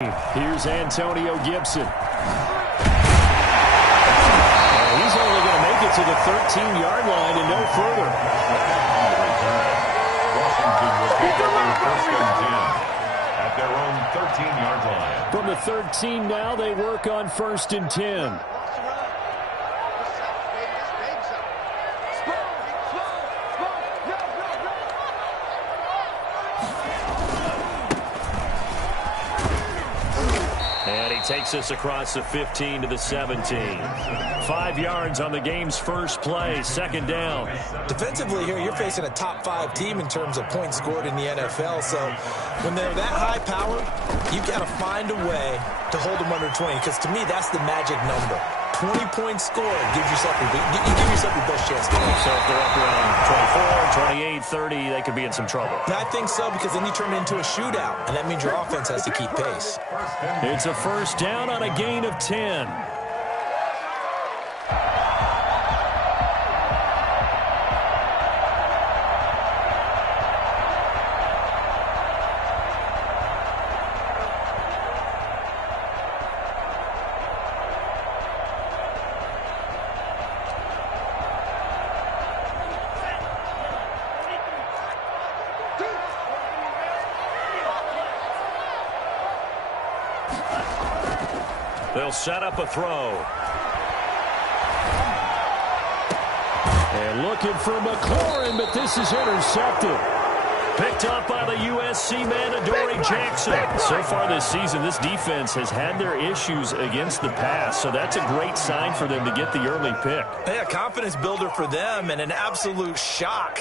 Here's Antonio Gibson. He's only going to make it to the 13-yard line and no further. Washington will pick up their first and 10 at their own 13-yard line. From the 13 now, they work on 1st and 10. And he takes us across the 15 to the 17. 5 yards on the game's first play, 2nd down. Defensively here, you're facing a top 5 team in terms of points scored in the NFL. So when they're that high powered, you got to find a way to hold them under 20. Because to me, that's the magic number. 20 points scored gives yourself you give yourself your best chance to win. So if they're up around 24, 28, 30, they could be in some trouble. And I think so, because then you turn it into a shootout, and that means your offense has to keep pace. It's a 1st down on a gain of 10. They'll set up a throw. And looking for McLaurin, but this is intercepted. Picked up by the USC man, Adoree Jackson. So far this season, this defense has had their issues against the pass, so that's a great sign for them to get the early pick. Yeah, confidence builder for them, and an absolute shock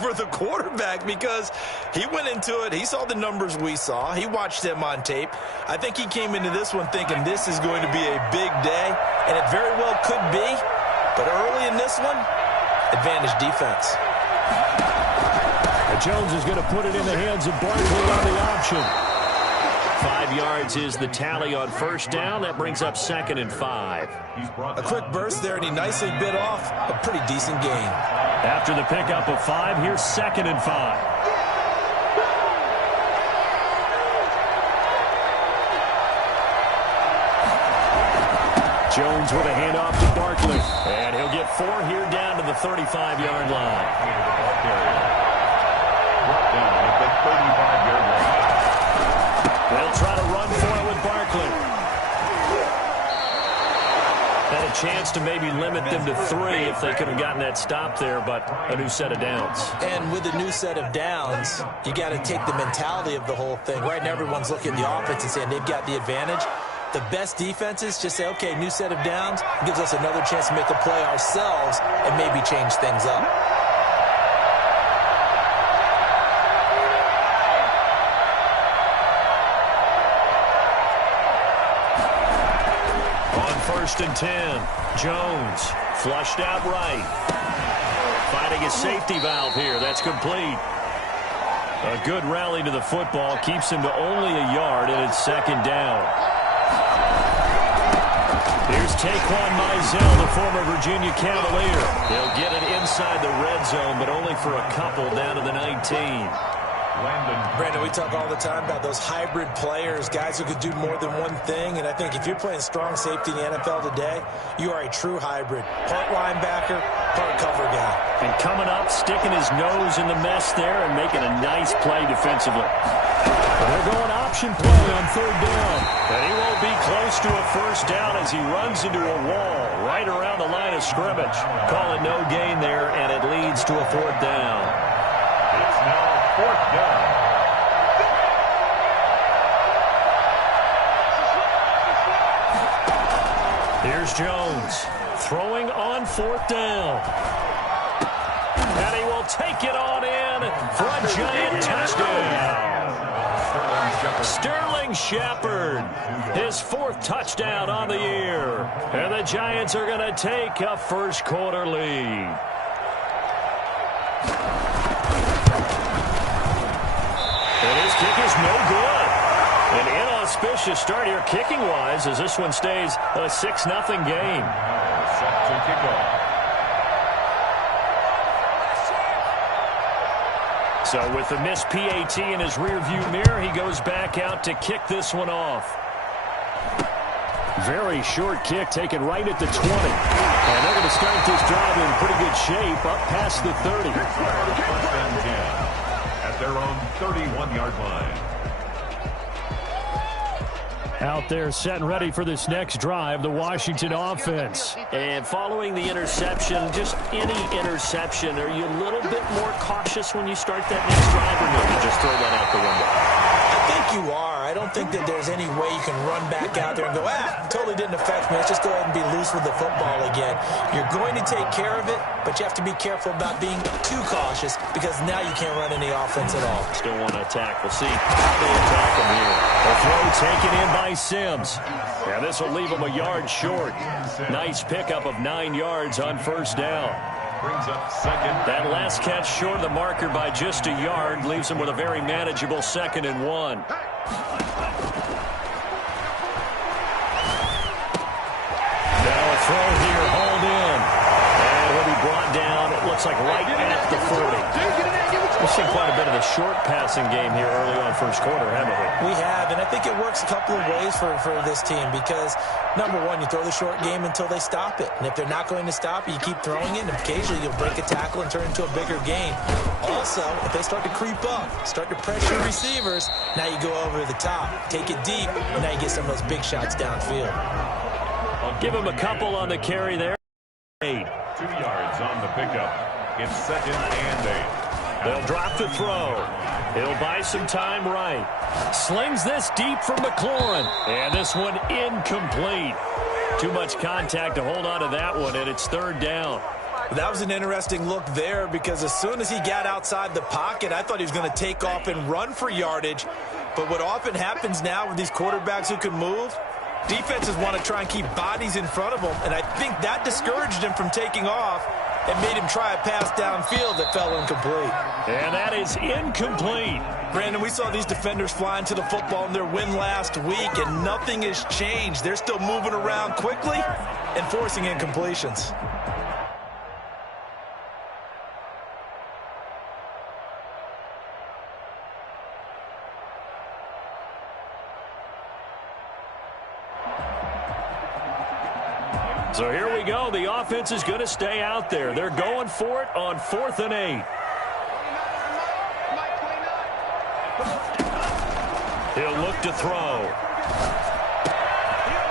for the quarterback, because he went into it, he saw the numbers we saw, he watched them on tape. I think he came into this one thinking this is going to be a big day, and it very well could be, but early in this one, advantage defense. Jones is going to put it in the hands of Barkley on the option. 5 yards is the tally on 1st down. That brings up 2nd and 5. A quick burst there, and he nicely bit off a pretty decent gain. After the pickup of 5, here's 2nd and 5. Jones with a handoff to Barkley. And he'll get 4 here down to the 35-yard line. Brought down at the 35-yard line. They'll try to run for it with Barkley. Had a chance to maybe limit them to 3 if they could have gotten that stop there, but a new set of downs. And with a new set of downs, you got to take the mentality of the whole thing. Right now, everyone's looking at the offense and saying they've got the advantage. The best defenses just say, okay, new set of downs, gives us another chance to make a play ourselves and maybe change things up. On 1st and 10, Jones flushed out right. Finding his safety valve here. That's complete. A good rally to the football keeps him to only a yard, and it's 2nd down. Here's Taquan Mizell, the former Virginia Cavalier. They'll get it inside the red zone, but only for a couple down to the 19. Brandon, we talk all the time about those hybrid players, guys who could do more than one thing, and I think if you're playing strong safety in the NFL today, you are a true hybrid. Part linebacker, part cover guy. And coming up, sticking his nose in the mess there and making a nice play defensively. They're going option play on 3rd down. And he won't be close to a 1st down as he runs into a wall right around the line of scrimmage. Call it no gain there, and it leads to a 4th down. It's now 4th down. Here's Jones throwing on 4th down. And he will take it on in for a giant touchdown. Sterling Shepard, his 4th touchdown on the year. And the Giants are going to take a 1st quarter lead. And his kick is no good. An inauspicious start here kicking-wise as this one stays a 6-0 game. Set to kick off. So with the missed PAT in his rearview mirror, he goes back out to kick this one off. Very short kick taken right at the 20. And they're going to start this drive in pretty good shape up past the 30. First and 10 at their own 31-yard line. Out there set and ready for this next drive, the Washington offense. And following the interception, just any interception, are you a little bit more cautious when you start that next drive, or no, you just throw that out the window? I think you are. I don't think that there's any way you can run back out there and go, totally didn't affect me. Let's just go ahead and be loose with the football again. You're going to take care of it, but you have to be careful about being too cautious because now you can't run any offense at all. Still want to attack. We'll see how they attack them here. The throw taken in by Sims. Yeah, this will leave him a yard short. Nice pickup of 9 yards on first down. Brings up second. That last catch short of the marker by just a yard leaves him with a very manageable 2nd and 1. Now a throw here, hauled in. And he'll be brought down, it looks like right at the 40. We've seen quite a bit of a short passing game here early on first quarter, haven't we? We have, and I think it works a couple of ways for this team because, number one, you throw the short game until they stop it. And if they're not going to stop it, you keep throwing it, and occasionally you'll break a tackle and turn it into a bigger gain. Also, if they start to creep up, start to pressure receivers, now you go over the top, take it deep, and now you get some of those big shots downfield. I'll give him a couple on the carry there. 8. 2 yards on the pickup. It's 2nd and 8. They'll drop the throw. He'll buy some time right. Slings this deep from McLaurin. And this one incomplete. Too much contact to hold on to that one, and it's 3rd down. That was an interesting look there because as soon as he got outside the pocket, I thought he was going to take off and run for yardage. But what often happens now with these quarterbacks who can move, defenses want to try and keep bodies in front of them, and I think that discouraged him from taking off and made him try a pass downfield that fell incomplete. And that is incomplete. Brandon, we saw these defenders flying to the football in their win last week, and nothing has changed. They're still moving around quickly and forcing incompletions. So here we go. The offense is going to stay out there. They're going for it on 4th and 8. He'll look to throw.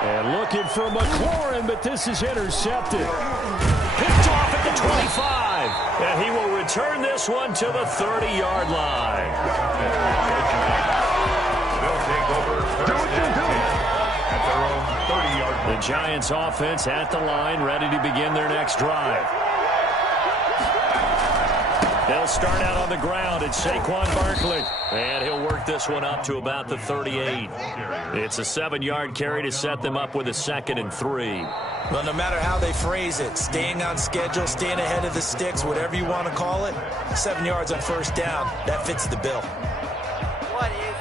And looking for McLaurin, but this is intercepted. Picked off at the 25. And he will return this one to the 30-yard line. They'll take over 1st and 10 at their own 30-yard line. The Giants offense at the line, ready to begin their next drive. They'll start out on the ground. It's Saquon Barkley. And he'll work this one up to about the 38. It's a 7-yard carry to set them up with a 2nd and 3. Well, no matter how they phrase it, staying on schedule, staying ahead of the sticks, whatever you want to call it, 7 yards on first down, that fits the bill. What is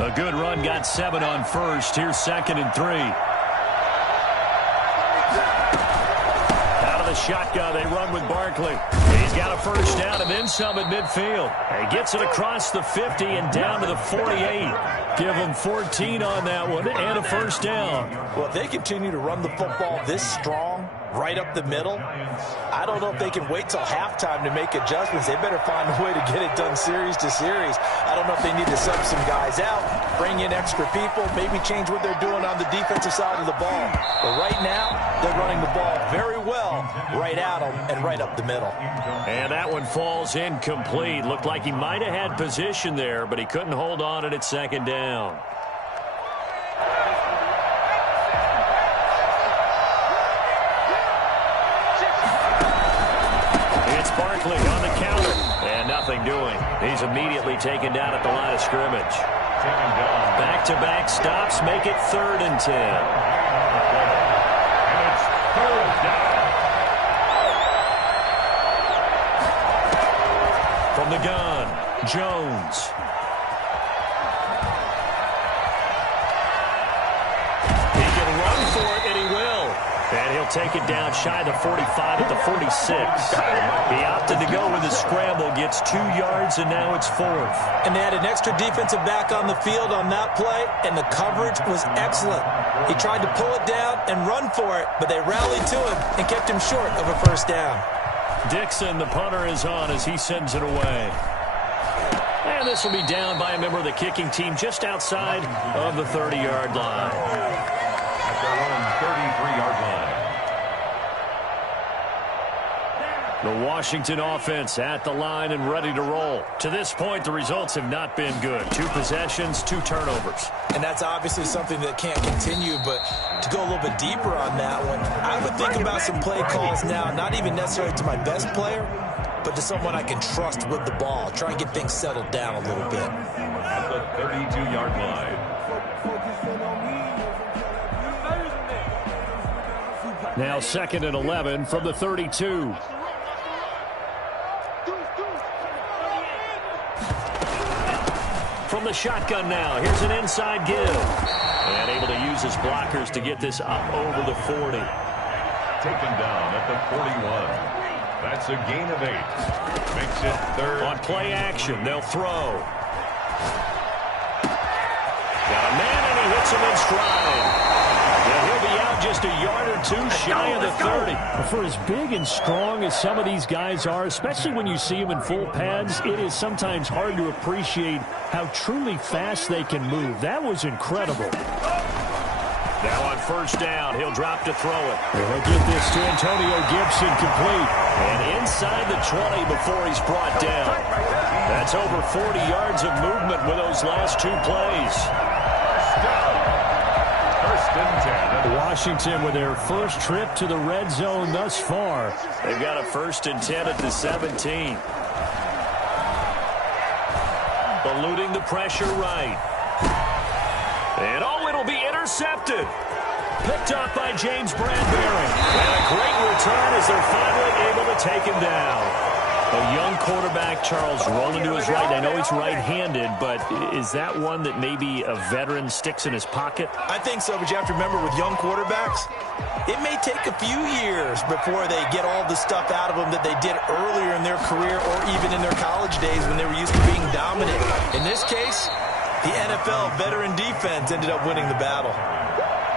A good run, got 7 on first. Here's 2nd and 3. Out of the shotgun, they run with Barkley. He's got a first down and then some at midfield. He gets it across the 50 and down to the 48. Give him 14 on that one and a first down. Well, if they continue to run the football this strong, right up the middle, I don't know if they can wait till halftime to make adjustments. They better find a way to get it done series to series. I don't know if they need to sub some guys out, bring in extra people, maybe change what they're doing on the defensive side of the ball. But right now, they're running the ball very well right at them and right up the middle. And that one falls incomplete. Looked like he might have had position there, but he couldn't hold on it at 2nd down. It's Barkley on the counter, and nothing doing. He's immediately taken down at the line of scrimmage. Back-to-back stops make it 3rd and 10. And it's 3rd down. From the gun, Jones. He They'll take it down shy of the 45 at the 46. He opted to go with a scramble, gets 2 yards, and now it's 4th. And they had an extra defensive back on the field on that play, and the coverage was excellent. He tried to pull it down and run for it, but they rallied to him and kept him short of a first down. Dixon, the punter, is on as he sends it away. And this will be down by a member of the kicking team just outside of the 30-yard line. At their own 33-yard line. The Washington offense at the line and ready to roll. To this point, the results have not been good. 2 possessions, 2 turnovers. And that's obviously something that can't continue, but to go a little bit deeper on that one, I would think about some play calls now, not even necessarily to my best player, but to someone I can trust with the ball. Try and get things settled down a little bit. At the 32-yard line. Now 2nd and 11 from the 32. From the shotgun now, here's an inside give. And able to use his blockers to get this up over the 40. Taken down at the 41. That's a gain of 8. Makes it 3rd. On play action, they'll throw. Got a man, and he hits him in stride. Yeah, he'll be out just a yard or 2 shy of the 30. For as big and strong as some of these guys are, especially when you see them in full pads, it is sometimes hard to appreciate how truly fast they can move. That was incredible. Now on first down, he'll drop to throw it. He'll get this to Antonio Gibson complete. And inside the 20 before he's brought down. That's over 40 yards of movement with those last 2 plays. First and 10. Washington with their first trip to the red zone thus far. They've got a 1st and 10 at the 17. Eluding the pressure right. And it'll be intercepted. Picked up by James Bradbury. And a great return as they're finally able to take him down. A young quarterback, Charles, rolling to his right. I know he's right-handed, but is that one that maybe a veteran sticks in his pocket? I think so, but you have to remember with young quarterbacks, it may take a few years before they get all the stuff out of them that they did earlier in their career or even in their college days when they were used to being dominant. In this case, the NFL veteran defense ended up winning the battle.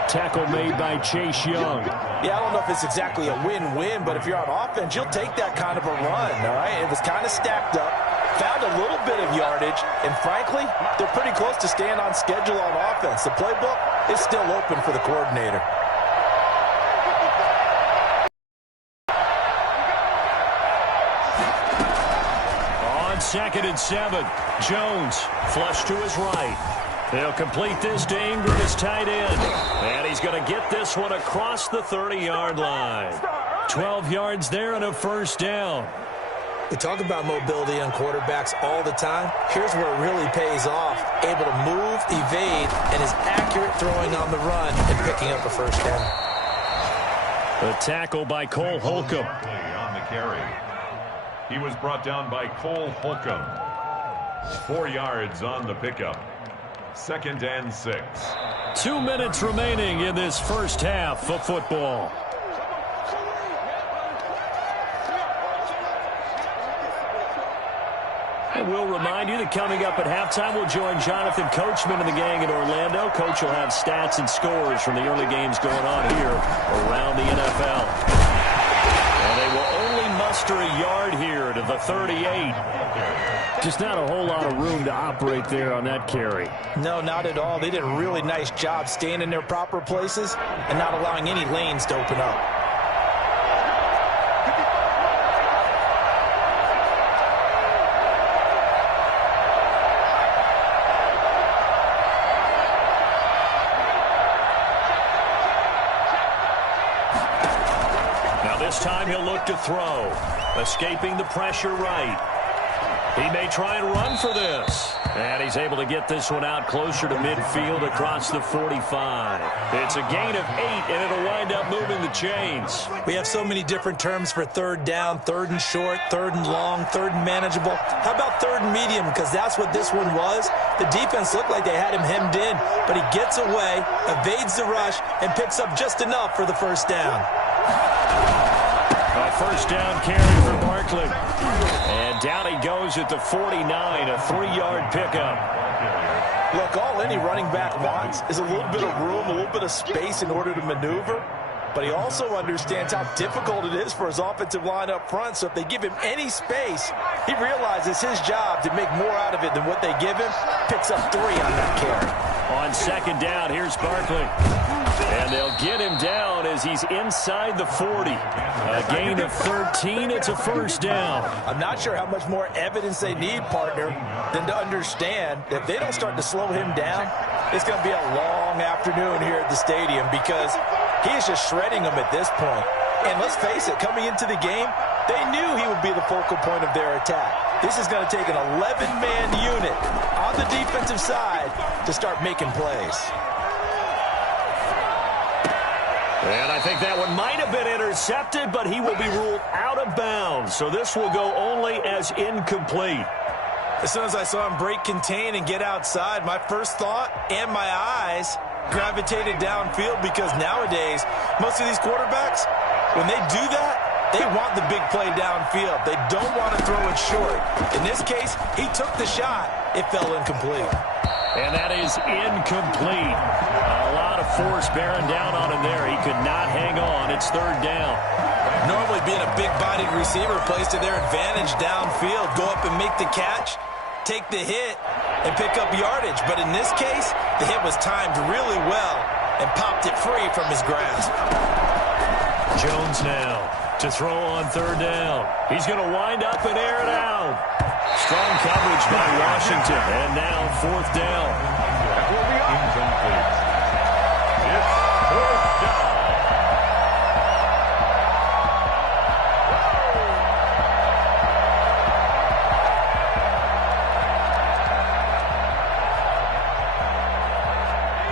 Tackle made by Chase Young. Yeah, I don't know if it's exactly a win-win, but if you're on offense, you'll take that kind of a run, all right? It was kind of stacked up, found a little bit of yardage, and frankly, they're pretty close to staying on schedule on offense. The playbook is still open for the coordinator. On 2nd and 7, Jones flush to his right. They'll complete this to Ingram, his tight end. And he's going to get this one across the 30-yard line. 12 yards there and a first down. We talk about mobility on quarterbacks all the time. Here's where it really pays off. Able to move, evade, and is accurate throwing on the run and picking up a first down. The tackle by Cole Holcomb. On the carry. He was brought down by Cole Holcomb. 4 yards on the pickup. 2nd and 6. 2 minutes remaining in this first half of football. And we'll remind you that coming up at halftime, we'll join Jonathan Coachman and the gang in Orlando. Coach will have stats and scores from the early games going on here around the NFL. And they will only muster a yard here to the 38. Just not a whole lot of room to operate there on that carry. No, not at all. They did a really nice job staying in their proper places and not allowing any lanes to open up. Now this time he'll look to throw. Escaping the pressure right. He may try and run for this. And he's able to get this one out closer to midfield across the 45. It's a gain of 8, and it'll wind up moving the chains. We have so many different terms for third down, 3rd and short, 3rd and long, 3rd and manageable. How about 3rd and medium? Because that's what this one was. The defense looked like they had him hemmed in, but he gets away, evades the rush, and picks up just enough for the first down. first down carry for Barkley. And down he goes at the 49, a 3-yard pickup. Look, all any running back wants is a little bit of room, a little bit of space in order to maneuver. But he also understands how difficult it is for his offensive line up front. So if they give him any space, he realizes his job to make more out of it than what they give him. Picks up 3 on that carry. On second down, here's Barkley. And they'll get him down as he's inside the 40. A gain of 13. It's a first down. I'm not sure how much more evidence they need, partner, than to understand that if they don't start to slow him down, it's going to be a long afternoon here at the stadium because he is just shredding them at this point. And let's face it, coming into the game, they knew he would be the focal point of their attack. This is going to take an 11-man unit on the defensive side to start making plays. And I think that one might have been intercepted, but he will be ruled out of bounds. So this will go only as incomplete. As soon as I saw him break contain and get outside, my first thought and my eyes gravitated downfield because nowadays, most of these quarterbacks, when they do that, they want the big play downfield. They don't want to throw it short. In this case, he took the shot. It fell incomplete. And that is incomplete. A lot of force bearing down on him there. He could not hang on. It's third down. Normally being a big-bodied receiver plays to their advantage downfield. Go up and make the catch, take the hit, and pick up yardage. But in this case, the hit was timed really well and popped it free from his grasp. Jones now to throw on third down. He's going to wind up and air it out. Strong coverage by Washington. And now fourth down. Incomplete. It's fourth down.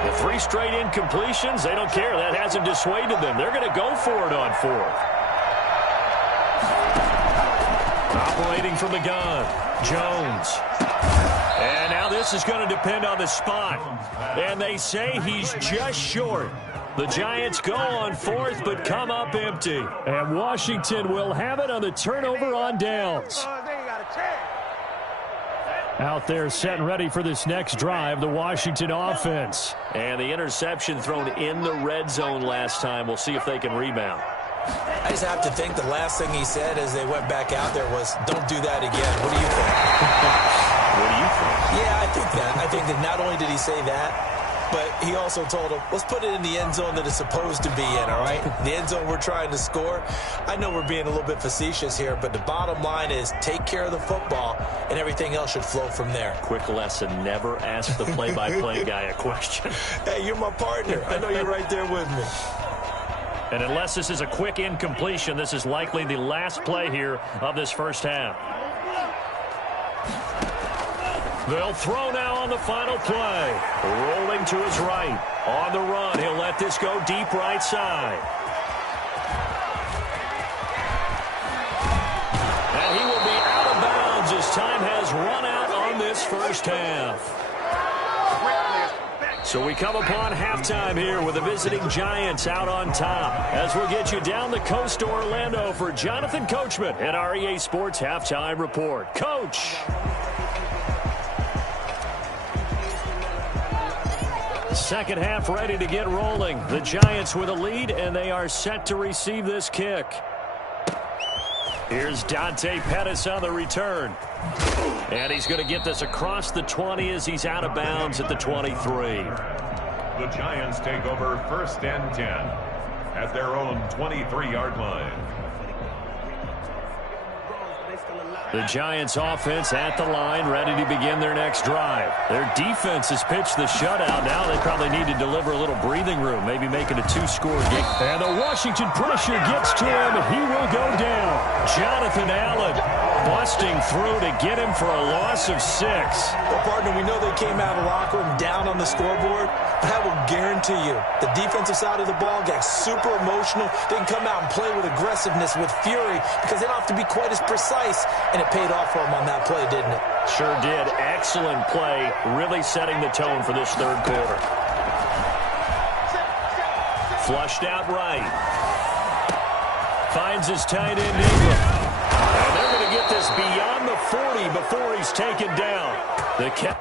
The 3 straight incompletions, they don't care. That hasn't dissuaded them. They're going to go for it on fourth. Operating from the gun, Jones. And now this is going to depend on the spot. And they say he's just short. The Giants go on fourth, but come up empty. And Washington will have it on the turnover on downs. Out there set and ready for this next drive, the Washington offense. And the interception thrown in the red zone last time. We'll see if they can rebound. I just have to think the last thing he said as they went back out there was, don't do that again. What do you think? What do you think? Yeah, I think that. I think that not only did he say that, but he also told him, let's put it in the end zone that it's supposed to be in, all right? The end zone we're trying to score. I know we're being a little bit facetious here, but the bottom line is take care of the football, and everything else should flow from there. Quick lesson, never ask the play-by-play guy a question. Hey, you're my partner. I know you're right there with me. And unless this is a quick incompletion, this is likely the last play here of this first half. They'll throw now on the final play. Rolling to his right. On the run, he'll let this go deep right side. And he will be out of bounds as time has run out on this first half. So we come upon halftime here with the visiting Giants out on top. As we'll get you down the coast to Orlando for Jonathan Coachman at our EA Sports Halftime Report. Coach. Second half ready to get rolling. The Giants with a lead, and they are set to receive this kick. Here's Dante Pettis on the return. And he's going to get this across the 20 as he's out of bounds at the 23. The Giants take over first and 10 at their own 23-yard line. The Giants offense at the line, ready to begin their next drive. Their defense has pitched the shutout. Now they probably need to deliver a little breathing room, maybe make it a 2-score game. And the Washington pressure gets to him. He will go down. Jonathan Allen busting through to get him for a loss of 6. Well, partner, we know they came out of the locker room down on the scoreboard, but I will guarantee you the defensive side of the ball got super emotional. They can come out and play with aggressiveness, with fury, because they don't have to be quite as precise. And it paid off for him on that play, didn't it? Sure did. Excellent play, really setting the tone for this third quarter. Flushed out right. Finds his tight end Ingram. And they're going to get this beyond the 40 before he's taken down. The catch.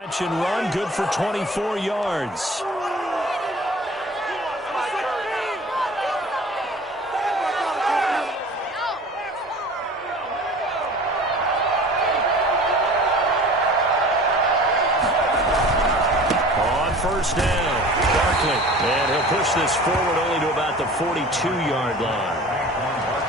Catch and run, good for 24 yards. On first down, Barkley. And he'll push this forward only to about the 42-yard line.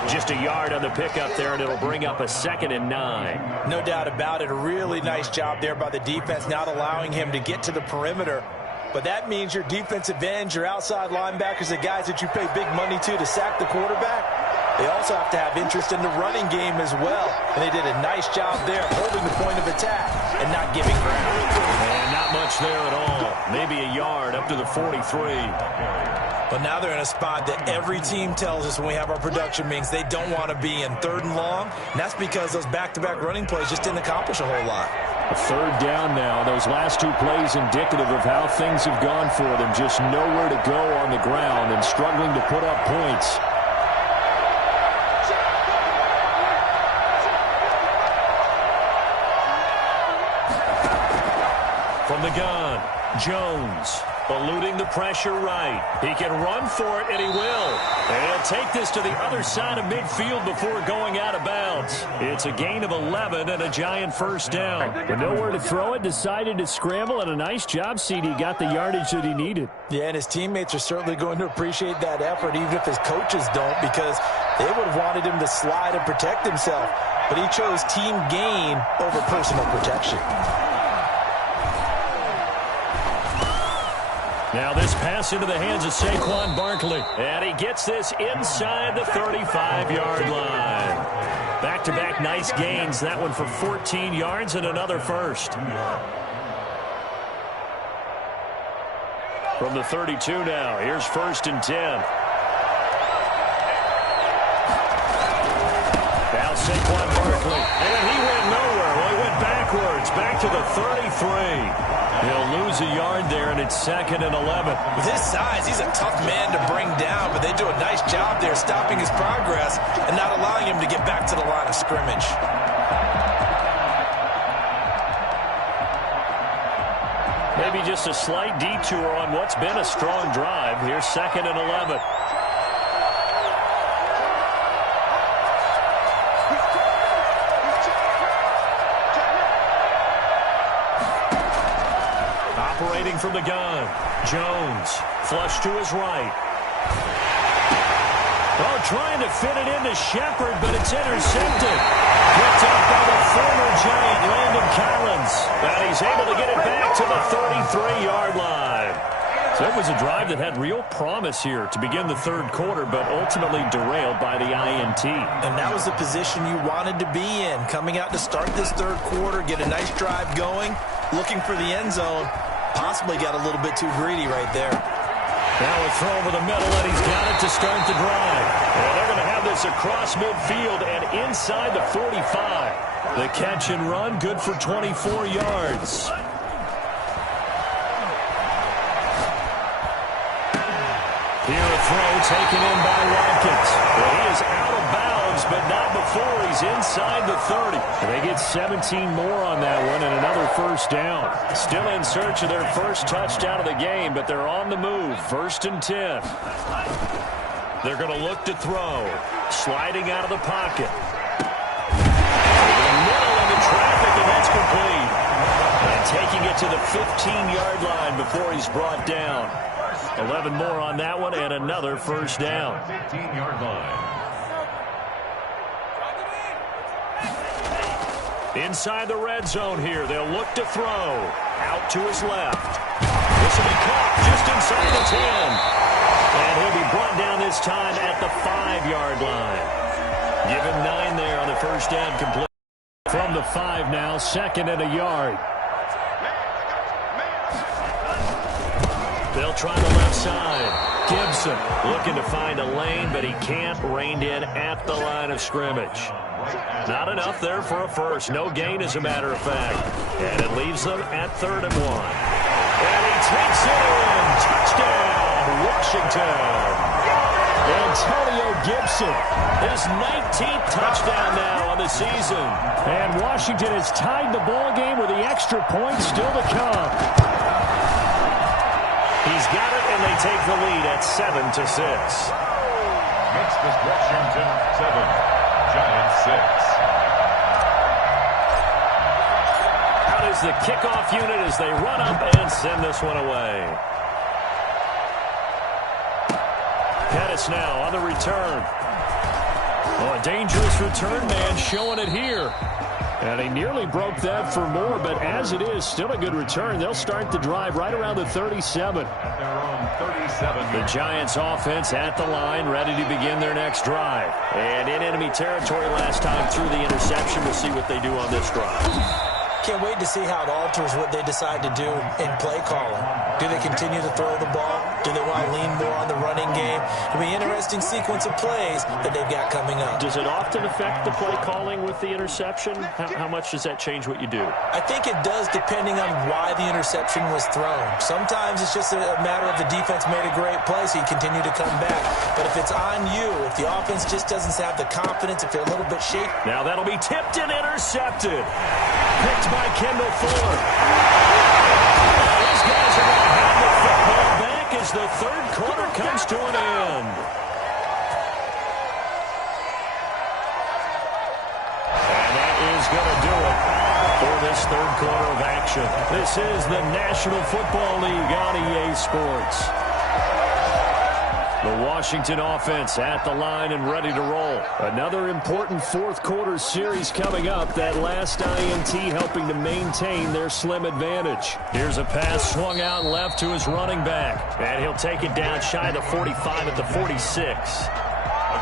Just a yard on the pickup there, and it'll bring up a 2nd and 9. No doubt about it. A really nice job there by the defense, not allowing him to get to the perimeter. But that means your defensive ends, your outside linebackers, the guys that you pay big money to sack the quarterback, they also have to have interest in the running game as well. And they did a nice job there holding the point of attack and not giving ground. And not much there at all. Maybe a yard up to the 43. But now they're in a spot that every team tells us when we have our production meetings they don't want to be in 3rd and long. And that's because those back-to-back running plays just didn't accomplish a whole lot. A 3rd down now. Those last 2 plays indicative of how things have gone for them. Just nowhere to go on the ground and struggling to put up points. From the gun, Jones. Eluding the pressure right. He can run for it, and he will. And he'll take this to the other side of midfield before going out of bounds. It's a gain of 11 and a giant first down. With nowhere to throw it, decided to scramble, and a nice job, CD. Got the yardage that he needed. Yeah, and his teammates are certainly going to appreciate that effort, even if his coaches don't, because they would have wanted him to slide and protect himself. But he chose team gain over personal protection. Now this pass into the hands of Saquon Barkley. And he gets this inside the 35-yard line. Back-to-back nice gains. That one for 14 yards and another first. From the 32 now, here's 1st and 10. Now Saquon Barkley. And he went nowhere. Well, he went backwards. Back to the 33. He'll lose a yard there, and it's 2nd and 11. With his size, he's a tough man to bring down, but they do a nice job there stopping his progress and not allowing him to get back to the line of scrimmage. Maybe just a slight detour on what's been a strong drive. Here's 2nd and 11. Operating from the gun, Jones, flush to his right. Oh, trying to fit it into Shepard, but it's intercepted. Picked up by the former Giant, Landon Collins. And he's able to get it back to the 33-yard line. So it was a drive that had real promise here to begin the 3rd quarter, but ultimately derailed by the INT. And that was the position you wanted to be in, coming out to start this 3rd quarter, get a nice drive going, looking for the end zone. Possibly got a little bit too greedy right there. Now a throw over the middle, and he's got it to start the drive. And they're going to have this across midfield and inside the 45. The catch and run, good for 24 yards. Here a throw taken in by Watkins. Well, he is out of bounds, but not before he's inside the 30. And they get 17 more on that one and another first down. Still in search of their first touchdown of the game, but they're on the move. 1st and 10. They're going to look to throw. Sliding out of the pocket. Over the middle of the traffic, and that's complete. And taking it to the 15-yard line before he's brought down. 11 more on that one and another first down. 15-yard line. Inside the red zone here. They'll look to throw. Out to his left. This This will be caught just inside the 10. And he'll be brought down this time at the 5-yard line. Give him 9 there on the first down complete. From the 5 now, 2nd and a yard. They'll try the left side. Gibson looking to find a lane, but he can't. Reined in at the line of scrimmage. Not enough there for a first. No gain, as a matter of fact. And it leaves them at 3rd and 1. And he takes it in. Touchdown, Washington. Antonio Gibson, His 19th touchdown now on the season. and Washington has tied the ball game with the extra point still to come. He's got it, and they take the lead at 7-6. Makes this Washington 7, Giants 6. Out is the kickoff unit as they run up and send this one away. Pettis now on the return. Oh, a dangerous return man showing it here. And he nearly broke that for more, but as it is, still a good return. They'll start the drive right around the 37. At their own 37. The Giants offense at the line, ready to begin their next drive. And in enemy territory last time through the interception. We'll see what they do on this drive. Can't wait to see how it alters what they decide to do in play calling. Do they continue to throw the ball? Do they want to lean more on the running game? It'll be an interesting sequence of plays that they've got coming up. Does it often affect the play calling with the interception? How much does that change what you do? I think it does depending on why the interception was thrown. Sometimes it's just a matter of the defense made a great play, so you continue to come back. But if it's on you, if the offense just doesn't have the confidence, if they're a little bit shaky. Now that'll be tipped and intercepted. Picked by Kendall Ford. These guys are going to have the football back as the 3rd quarter comes to an end. And that is going to do it for this 3rd quarter of action. This is the National Football League on EA Sports. The Washington offense at the line and ready to roll. Another important 4th quarter series coming up. That last INT helping to maintain their slim advantage. Here's a pass swung out left to his running back. And he'll take it down shy of the 45 at the 46.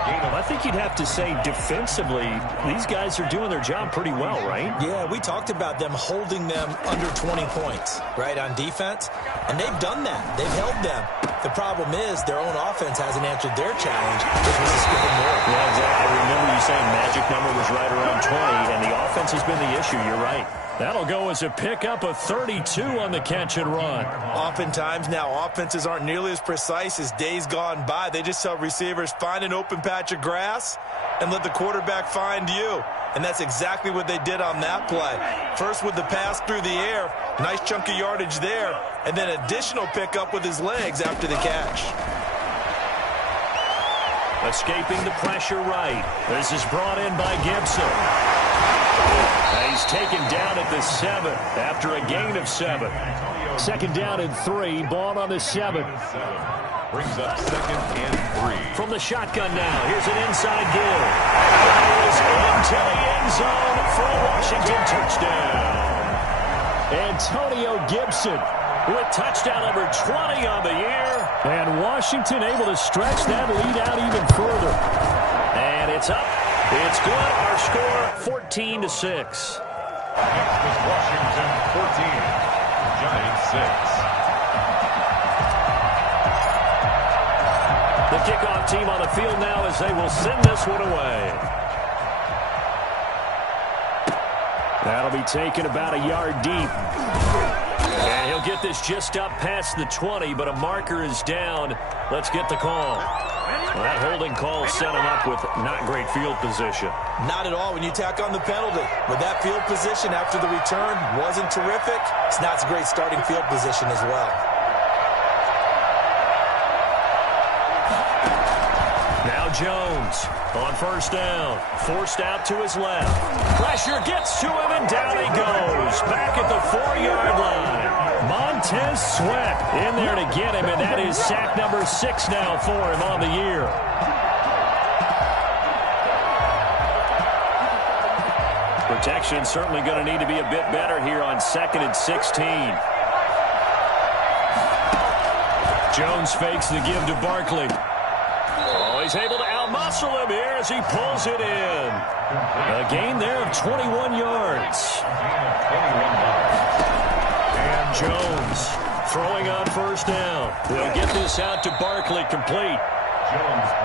I think you'd have to say defensively, these guys are doing their job pretty well, right? Yeah, we talked about them holding them under 20 points, right, on defense. And they've done that. They've held them. The problem is their own offense hasn't answered their challenge, which was to skip them more. Yeah, exactly. I remember you saying magic number was right around 20, and the offense has been the issue. You're right. That'll go as a pickup of 32 on the catch and run. Oftentimes now, offenses aren't nearly as precise as days gone by. They just tell receivers, find an open patch of grass and let the quarterback find you. And that's exactly what they did on that play. First with the pass through the air, nice chunk of yardage there, and then additional pickup with his legs after the catch. Escaping the pressure right. This is brought in by Gibson. He's taken down at the 7 after a gain of 7. 2nd down and 3, ball on the 7. Brings up 2nd and 3. From the shotgun now, here's an inside give. That is into the end zone for a Washington touchdown. Antonio Gibson With touchdown number 20 on the year. And Washington able to stretch that lead out even further. And it's up. It's good. Our score, 14-6. Next is Washington 14, Giants 6. The kickoff team on the field now as they will send this one away. That'll be taken about a yard deep. And he'll get this just up past the 20, but a marker is down. Let's get the call. Well, that holding call set him up with not great field position. Not at all when you tack on the penalty. With that field position after the return wasn't terrific, it's not a great starting field position as well. Now Jones on first down. Forced out to his left. Pressure gets to him, and down he goes. Back at the 4-yard line. Montez Sweat in there to get him, and that is sack number 6 now for him on the year. Protection certainly going to need to be a bit better here on 2nd and 16. Jones fakes the give to Barkley. Oh, he's able to outmuscle him here as he pulls it in. A gain there of 21 yards. And Jones throwing on first down. They'll get this out to Barkley, complete.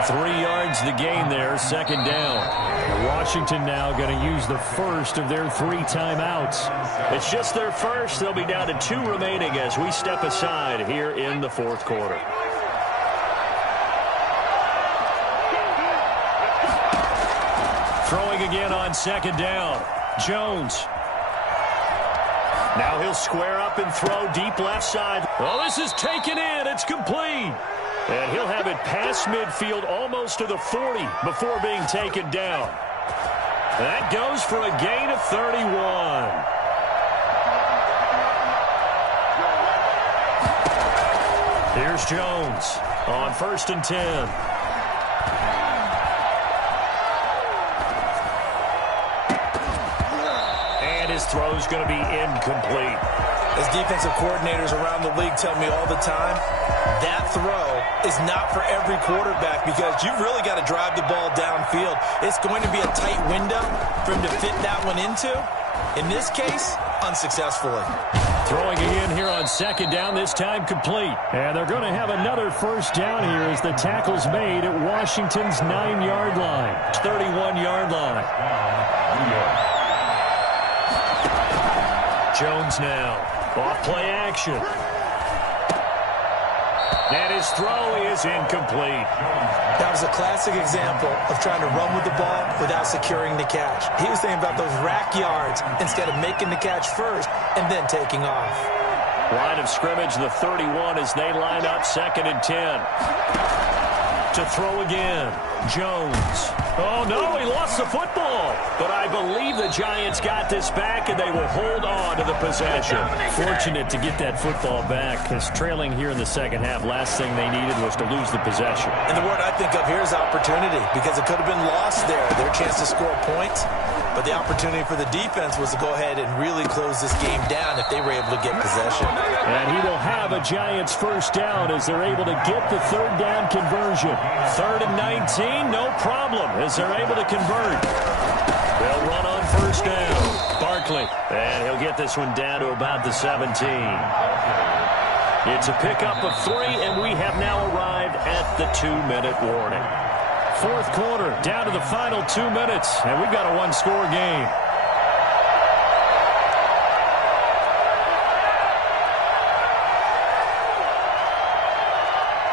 3 yards the gain there, second down. Washington now going to use the first of their 3 timeouts. It's just their first. They'll be down to 2 remaining as we step aside here in the fourth quarter. Throwing again on second down. Jones. Now he'll square up and throw deep left side. Oh, this is taken in. It's complete. And he'll have it past midfield almost to the 40 before being taken down. That goes for a gain of 31. Here's Jones on 1st and 10. And his throw's going to be incomplete. As defensive coordinators around the league tell me all the time, that throw is not for every quarterback because you've really got to drive the ball downfield. It's going to be a tight window for him to fit that one into. In this case, unsuccessfully. Throwing again here on second down, this time complete. And they're going to have another first down here as the tackle's made at Washington's 9-yard line. 31-yard line. Jones now. Off play action. And his throw is incomplete. That was a classic example of trying to run with the ball without securing the catch. He was thinking about those rack yards instead of making the catch first and then taking off. Line of scrimmage, the 31 as they line up 2nd and 10. To throw again. Jones. Oh, no, he lost the football. But I believe the Giants got this back, and they will hold on to the possession. Fortunate to get that football back, because trailing here in the second half, last thing they needed was to lose the possession. And the word I think of here is opportunity, because it could have been lost there, their chance to score points. But the opportunity for the defense was to go ahead and really close this game down if they were able to get possession. And he will have a Giants first down as they're able to get the third down conversion. 3rd and 19, no problem as they're able to convert. They'll run on first down. Barkley, and he'll get this one down to about the 17. It's a pickup of 3, and we have now arrived at the 2-minute warning. Fourth quarter, down to the final 2 minutes, and we've got a one-score game.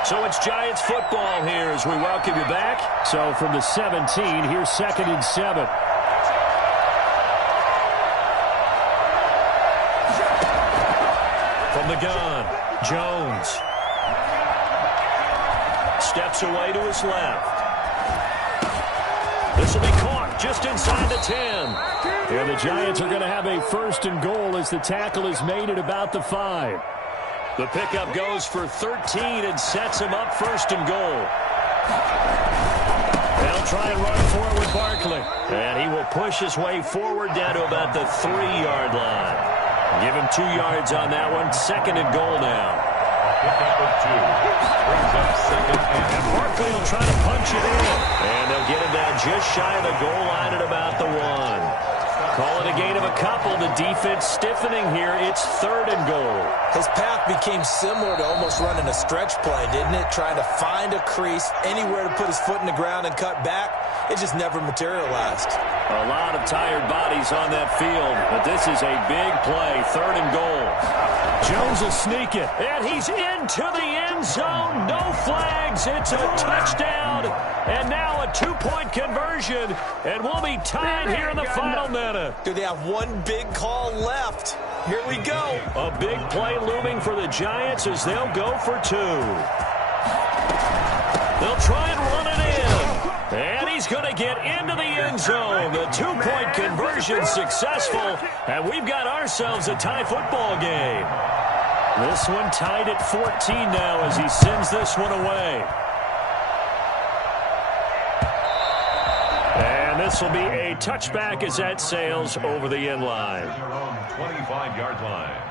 So it's Giants football here as we welcome you back. So from the 17, here's 2nd and 7. From the gun, Jones. Steps away to his left. This will be caught just inside the 10. And the Giants are going to have a 1st and goal as the tackle is made at about the 5. The pickup goes for 13 and sets him up 1st and goal. They'll try and run for it with Barkley. And he will push his way forward down to about the 3-yard line. Give him 2 yards on that one. 2nd and goal now. Pickup of 2. Brings up 2nd and Barkley will try to punch it in. And they'll get him down just shy of the goal line at about the 1. Call it a gain of a couple. The defense stiffening here. It's 3rd and goal. His path became similar to almost running a stretch play, didn't it? Trying to find a crease, anywhere to put his foot in the ground and cut back. It just never materialized. A lot of tired bodies on that field, but this is a big play. 3rd and goal. Jones will sneak it, and he's into the end zone. No flags. It's a touchdown, and now a 2-point conversion, and we'll be tied here in the final minute. Do they have one big call left? Here we go. A big play looming for the Giants as they'll go for 2. They'll try and run it in. And he's going to get into the end zone. The 2-point conversion successful. And we've got ourselves a tie football game. This one tied at 14 now as he sends this one away. And this will be a touchback as that sails over the end line. 25-yard line.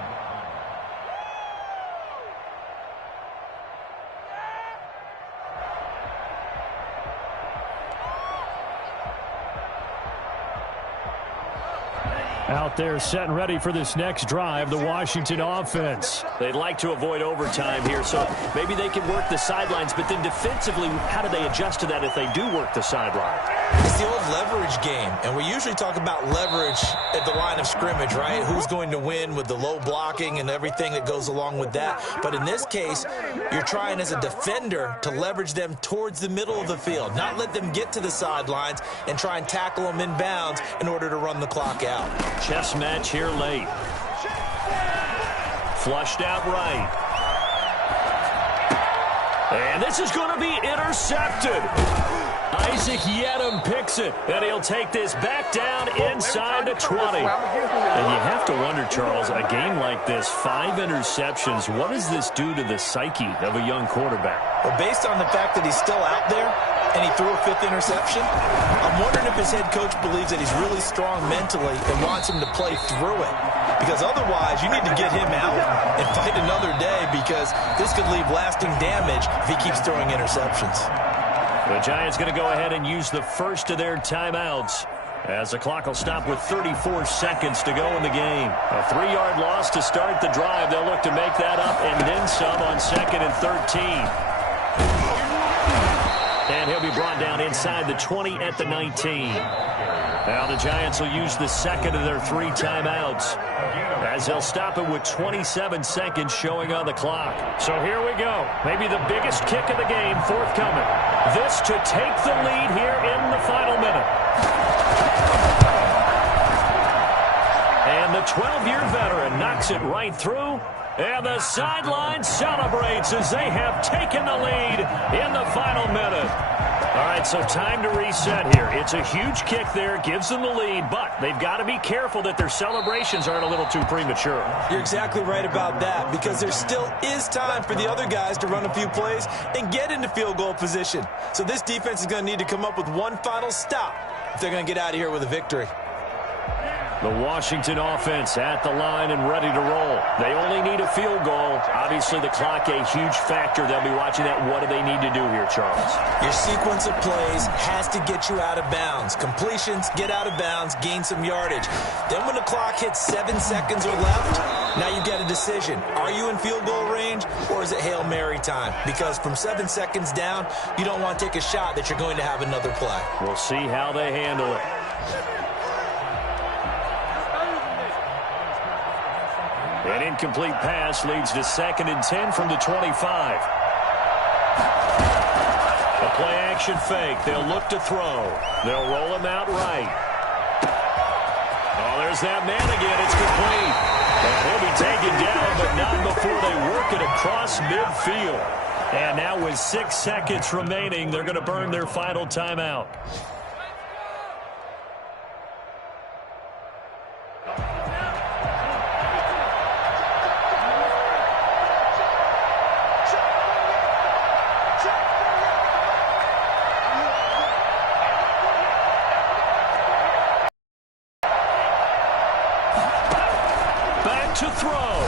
Out there set and ready for this next drive, the Washington offense. They'd like to avoid overtime here, so maybe they can work the sidelines, but then defensively, how do they adjust to that if they do work the sideline? It's the old leverage game, and we usually talk about leverage at the line of scrimmage, right? Who's going to win with the low blocking and everything that goes along with that. But in this case, you're trying as a defender to leverage them towards the middle of the field, not let them get to the sidelines and try and tackle them in bounds in order to run the clock out. Chess match here late. Flushed out right. And this is going to be intercepted. Isaac Yedem picks it, and he'll take this back down inside the 20. And you have to wonder, Charles, a game like this, 5 interceptions, what does this do to the psyche of a young quarterback? Well, based on the fact that he's still out there and he threw a 5th interception, I'm wondering if his head coach believes that he's really strong mentally and wants him to play through it. Because otherwise, you need to get him out and fight another day, because this could leave lasting damage if he keeps throwing interceptions. The Giants going to go ahead and use the first of their timeouts, as the clock will stop with 34 seconds to go in the game. A 3-yard loss to start the drive. They'll look to make that up and then some on 2nd and 13. And he'll be brought down inside the 20 at the 19. Now the Giants will use the second of their 3 timeouts, as they'll stop it with 27 seconds showing on the clock. So here we go. Maybe the biggest kick of the game forthcoming. This to take the lead here in the final minute. And the 12-year veteran knocks it right through. And the sideline celebrates as they have taken the lead in the final minute. All right, so time to reset here. It's a huge kick there, gives them the lead, but they've got to be careful that their celebrations aren't a little too premature. You're exactly right about that, because there still is time for the other guys to run a few plays and get into field goal position. So this defense is going to need to come up with one final stop if they're going to get out of here with a victory. The Washington offense at the line and ready to roll. They only need a field goal. Obviously, the clock a huge factor. They'll be watching that. What do they need to do here, Charles? Your sequence of plays has to get you out of bounds. Completions, get out of bounds, gain some yardage. Then when the clock hits 7 seconds or left, now you get a decision. Are you in field goal range, or is it Hail Mary time? Because from 7 seconds down, you don't want to take a shot that you're going to have another play. We'll see how they handle it. An incomplete pass leads to 2nd and 10 from the 25. A play-action fake. They'll look to throw. They'll roll him out right. Oh, there's that man again. It's complete. And he'll be taken down, but not before they work it across midfield. And now with 6 seconds remaining, they're going to burn their final timeout. To throw.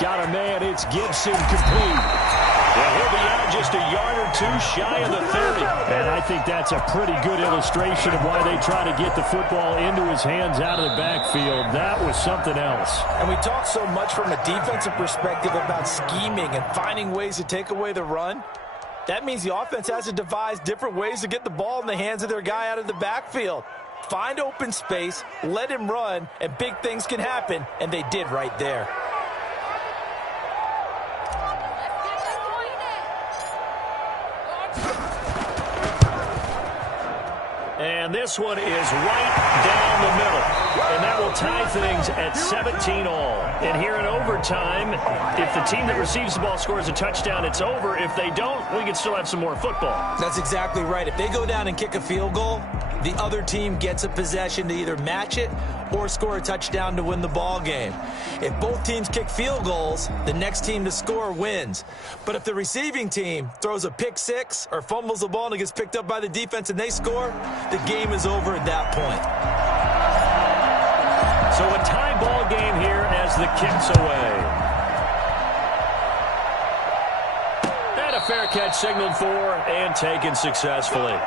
Got a man. It's Gibson, complete. And he'll be out just a yard or 2 shy of the 30. And I think that's a pretty good illustration of why they try to get the football into his hands out of the backfield. That was something else. And we talk so much from a defensive perspective about scheming and finding ways to take away the run. That means the offense has to devise different ways to get the ball in the hands of their guy out of the backfield. Find open space, let him run, and big things can happen, and they did right there. And this one is right down the middle. And that will tie things at 17 all. And here in overtime, if the team that receives the ball scores a touchdown, it's over. If they don't, we can still have some more football. That's exactly right. If they go down and kick a field goal, the other team gets a possession to either match it or score a touchdown to win the ball game. If both teams kick field goals, the next team to score wins. But if the receiving team throws a pick six or fumbles the ball and it gets picked up by the defense and they score, the game is over at that point. So a tie ball game here as the kick's away. And a fair catch signaled for and taken successfully.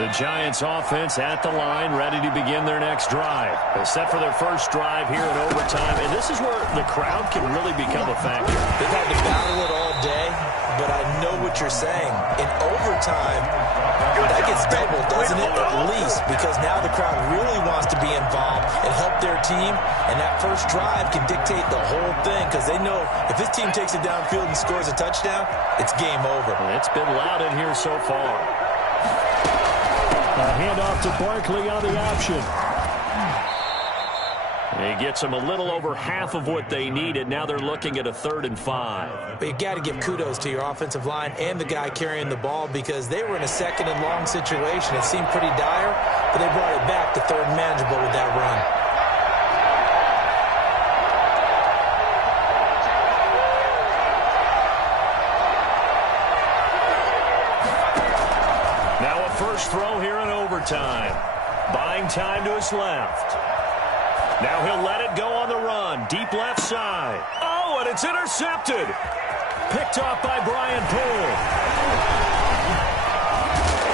The Giants offense at the line, ready to begin their next drive. They're set for their first drive here in overtime, and this is where the crowd can really become a factor. They've had to battle it all day, but I know what you're saying. In overtime, that gets doubled, doesn't it? At least, because now the crowd really wants to be involved and help their team, and that first drive can dictate the whole thing because they know if this team takes it downfield and scores a touchdown, it's game over. It's been loud in here so far. A handoff to Barkley on the option. He gets them a little over half of what they needed. Now they're looking at a 3rd and 5. But you got to give kudos to your offensive line and the guy carrying the ball because they were in a 2nd and long situation. It seemed pretty dire, but they brought it back to 3rd and manageable with that run. First throw here in overtime. Buying time to his left. Now he'll let it go on the run. Deep left side. Oh, and it's intercepted. Picked off by Brian Poole.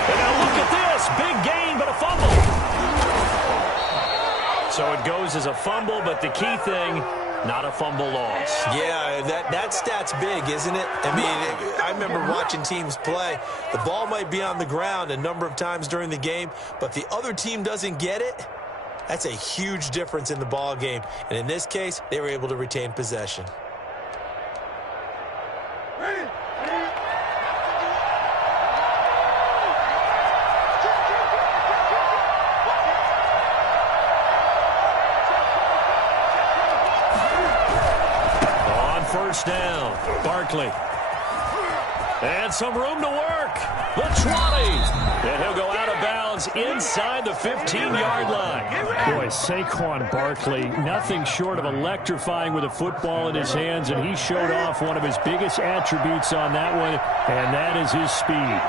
And now look at this. Big gain, but a fumble. So it goes as a fumble, but the key thing, not a fumble loss. Yeah, that stat's big, isn't it? I mean, I remember watching teams play. The ball might be on the ground a number of times during the game, but the other team doesn't get it. That's a huge difference in the ball game. And in this case, they were able to retain possession. First down, Barkley. And some room to work. The 20. And he'll go out of bounds inside the 15-yard line. Boy, Saquon Barkley, nothing short of electrifying with a football in his hands, and he showed off one of his biggest attributes on that one, and that is his speed.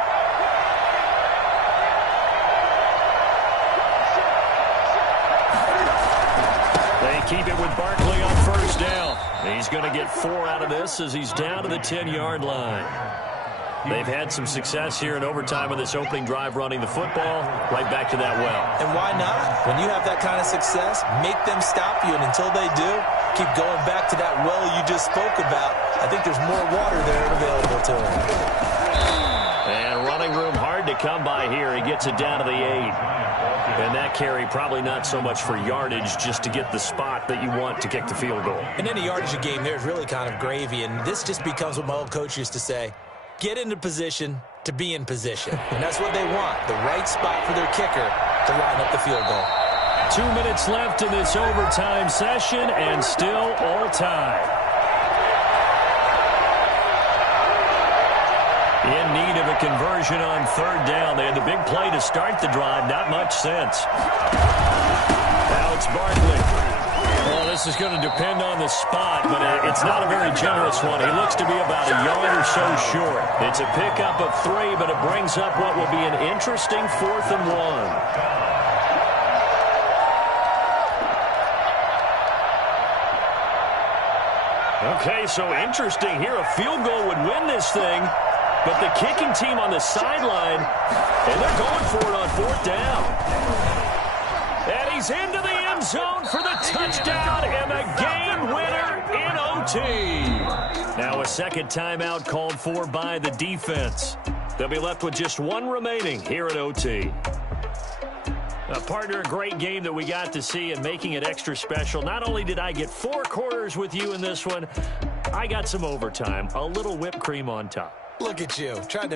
They keep it with Barkley on first down. He's going to get 4 out of this as he's down to the 10-yard line. They've had some success here in overtime with this opening drive running the football right back to that well. And why not? When you have that kind of success, make them stop you, and until they do, keep going back to that well you just spoke about. I think there's more water there available to him. And running room hard to come by here. He gets it down to the 8. And that carry probably not so much for yardage, just to get the spot that you want to kick the field goal. And any yardage a game there is really kind of gravy, and this just becomes what my old coach used to say. Get into position to be in position. And that's what they want, the right spot for their kicker to line up the field goal. 2 minutes left in this overtime session, and still all time. In need of a conversion on 3rd down. They had the big play to start the drive. Not much sense. Now it's Barkley. Well, this is going to depend on the spot, but it's not a very generous one. He looks to be about a yard or so short. It's a pickup of 3, but it brings up what will be an interesting 4th and 1. Okay, so interesting here. A field goal would win this thing. But the kicking team on the sideline, and they're going for it on 4th down. And he's into the end zone for the touchdown and the game winner in OT. Now a second timeout called for by the defense. They'll be left with just 1 remaining here at OT. Partner, a great game that we got to see and making it extra special. Not only did I get 4 quarters with you in this one, I got some overtime, a little whipped cream on top. Look at you, trying to